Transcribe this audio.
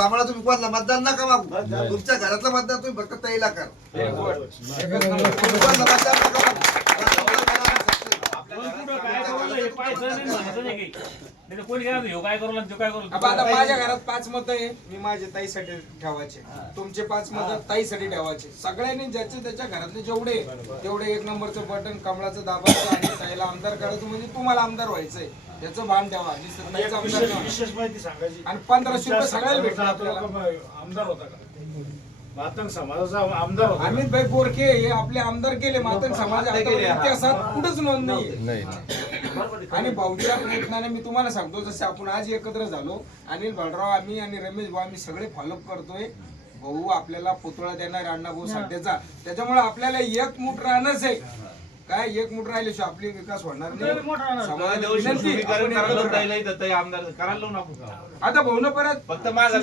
सांभाळा तुम्ही कोणाला मतदान नका मागू. तुमच्या घरातलं मतदान तुम्ही फक्त तैला कर. कोणाला मतदान नका आता माझ्या घरात पाच मत आहे. मी माझ्या ताईसाठी ठेवायचे. तुमचे पाच मत ताईसाठी ठेवायचे. सगळ्यांनी ज्याचे त्याच्या घरातले जेवढे तेवढे एक नंबरचं बटन कमळाचं दाबायचं आणि ताईला आमदार करायचं म्हणजे तुम्हाला आमदार व्हायचंय. याचं भान ठेवा आमदार विशेष ठेवा. विशेष माहिती सांगायची. आणि पंधराशे रुपये सगळ्याला भेटणार आपल्याला. आमदार होता का? मातंग समाजाचा आमदार होता अमित भाई बोरके हे आपले आमदार केले मातंग समाज इतिहासात कुठेच नोंद नाही. आणि भाऊच्या प्रयत्नाने मी तुम्हाला सांगतो जसे आपण आज एकत्र झालो अनिल बळराव आम्ही आणि रमेश भाऊ आम्ही सगळे फॉलोअप करतोय. भाऊ आपल्याला पुतळा देणार अण्णा भाऊ सध्याचा. त्याच्यामुळे आपल्याला एक मुठ राहणंच आहे. काय एक मुठ राहिल्याशिवाय आपली विकास होणार नाही. समाजाला विनंती, आपण राहू. आमदार करायला लावू नको आता भाऊ परत फक्त माझा